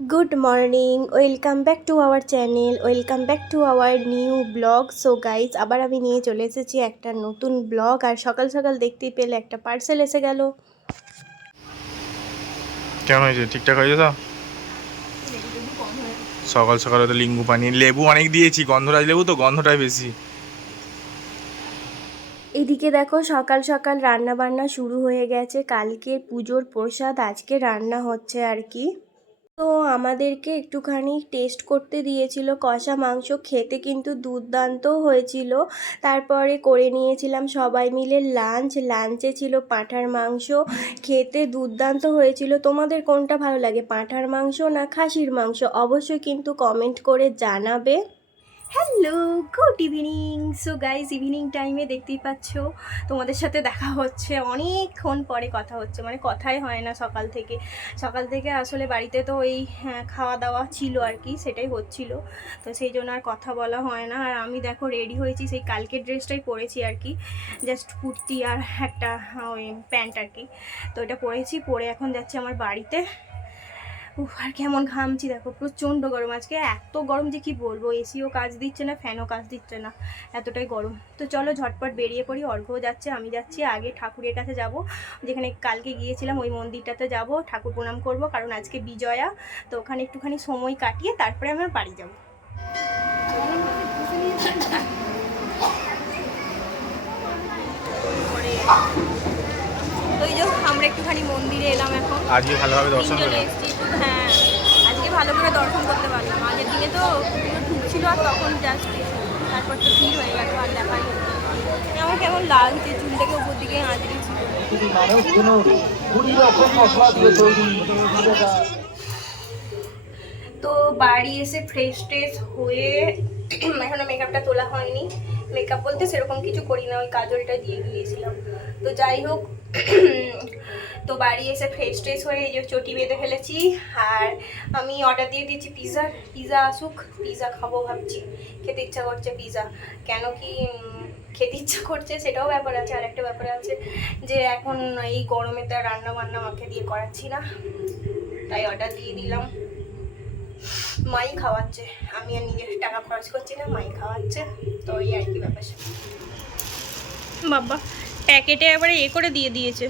Good morning, welcome back to our channel, welcome back to our new blog. So guys, আবার আমি নিয়ে চলে এসেছি একটা নতুন ব্লগ। আর সকাল সকাল দেখতেই পেলে একটা পার্সেল এসে গেল। কেমন হয়েছে? ঠিকঠাক হয়েছে তো? সকাল সকাল তো লিঙ্বু পানি, লেবু অনেক দিয়েছি, গন্ধরাজ লেবু তো গন্ধটাই বেশি। এদিকে দেখো, সকাল সকাল রান্না বান্না শুরু হয়ে গেছে। কালকের পুজোর প্রসাদ আজকে রান্না হচ্ছে আর কি। তো আমাদেরকে একটুখানি টেস্ট করতে দিয়েছিল কষা মাংস, খেতে কিন্তু দুর্দান্ত হয়েছিল। তারপরে করে নিয়েছিলাম সবাই মিলে লাঞ্চে ছিল পাঁঠার মাংস, খেতে দুর্দান্ত হয়েছিল। তোমাদের কোনটা ভালো লাগে, পাঁঠার মাংস না খাসির মাংস? অবশ্যই কিন্তু কমেন্ট করে জানাবে। Hello, good evening. So guys, evening টাইমে দেখতেই পাচ্ছ তোমাদের সাথে দেখা হচ্ছে, অনেকক্ষণ পরে কথা হচ্ছে, মানে কথাই হয় না সকাল থেকে আসলে বাড়িতে তো ওই খাওয়া দাওয়া ছিল আর কি, সেটাই হচ্ছিল। তো সেই জন্য আর কথা বলা হয় না। আর আমি দেখো রেডি হয়েছি, সেই কালকের ড্রেসটাই পরেছি আর কি, জাস্ট কুর্তি আর একটা ওই প্যান্ট আর কি। তো এটা পরে এখন যাচ্ছি আমার বাড়িতে। আর কেমন ঘামছি দেখো, প্রচণ্ড গরম আজকে, এত গরম যে কি বলবো, এসিও কাজ দিচ্ছে না, ফ্যানও কাজ দিচ্ছে না, এতটাই গরম। তো চলো ঝটপট বেরিয়ে পড়ি। অর্ঘ্যও যাচ্ছে, আমি যাচ্ছি। আগে ঠাকুরের কাছে যাব, যেখানে কালকে গিয়েছিলাম ওই মন্দিরটাতে যাব, ঠাকুর প্রণাম করব, কারণ আজকে বিজয়া। তো ওখানে একটুখানি সময় কাটিয়ে তারপরে আমার বাড়ি যাব। তো এই যে আমরা একটুখানি মন্দিরে এলাম এখন। আজকে ভালোভাবে দর্শন চলে করলাম। এসেছি, হ্যাঁ আজকে ভালো করে দর্শন করতে পারলাম। আগের দিনে তো ঢুকছিল আর তখন জাস্ট, তারপর তো ভিড় হয়ে গেল আর দেখাই হলো। আমার কেমন লাগছে, চুল থেকে উপর দিকে আঁচড়েছি। তো বাড়ি এসে ফ্রেশ ট্রেশ হয়ে এখনো মেকআপটা তোলা হয়নি। মেকআপ বলতে সেরকম কিছু করি না, ওই কাজলটা দিয়ে গিয়েছিলাম। তো যাই হোক, তো বাড়ি এসে ফ্রেশ ট্রেশ হয়ে এই যে চটি বেঁধে ফেলেছি। আর আমি অর্ডার দিয়ে দিয়েছি পিৎজা আসুক, পিৎজা খাবো ভাবছি। খেতে ইচ্ছা করছে পিৎজা। কেন কি খেতে ইচ্ছা করছে সেটাও ব্যাপার আছে, আর একটা ব্যাপার আছে যে এখন এই গরমে তো রান্না বান্না মাকে দিয়ে করাচ্ছি না, তাই অর্ডার দিয়ে দিলাম। মাই খাওয়াচ্ছে, আমি আর নিজের টাকা খরচ করছি না, মাই খাওয়াচ্ছে। তো এই আর কি ব্যাপার। বাবা প্যাকেটে একবারে করে দিয়ে দিয়েছে।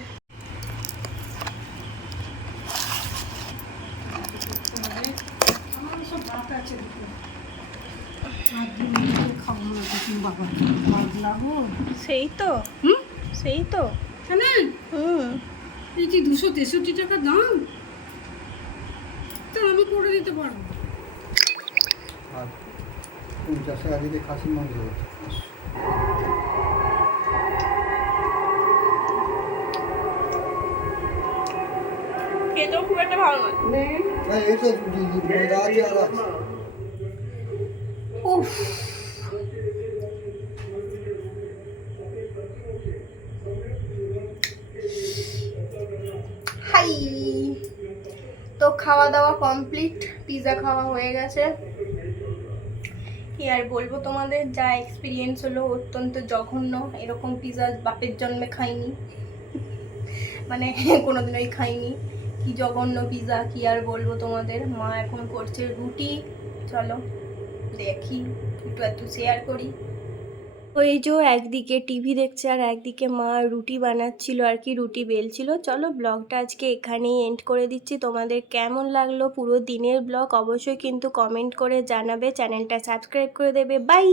সেই তো সেই তো এই যে 263 টাকা দাম, তো আমি করে দিতে পারবো। আর 50 টাকা দিলে খাসির মাংস হচ্ছে। খেতেও খুব একটা ভালো নয়। হ্যাঁ, এই তো ময়দা আছে আর আছে। উফ, হাই। তো খাওয়া দাওয়া কমপ্লিট, পিৎজা খাওয়া হয়ে গেছে। কি আর বলবো তোমাদের, যা এক্সপিরিয়েন্স হলো অত্যন্ত জঘন্য। এরকম পিৎজা বাপের জন্মে খাইনি, মানে কোনোদিনই খাইনি। কি জঘন্য পিৎজা, কি আর বলবো তোমাদের। মা এখন করছে রুটি, চলো দেখি, একটু শেয়ার করি। তো এই যে একদিকে টিভি দেখছে আর একদিকে মা রুটি বানাচ্ছিল আর কি, রুটি বেলছিল। চলো ব্লগটা আজকে এখানেই এন্ড করে দিচ্ছি। তোমাদের কেমন লাগলো পুরো দিনের ব্লগ অবশ্যই কিন্তু কমেন্ট করে জানাবে, চ্যানেলটা সাবস্ক্রাইব করে দেবে। বাই।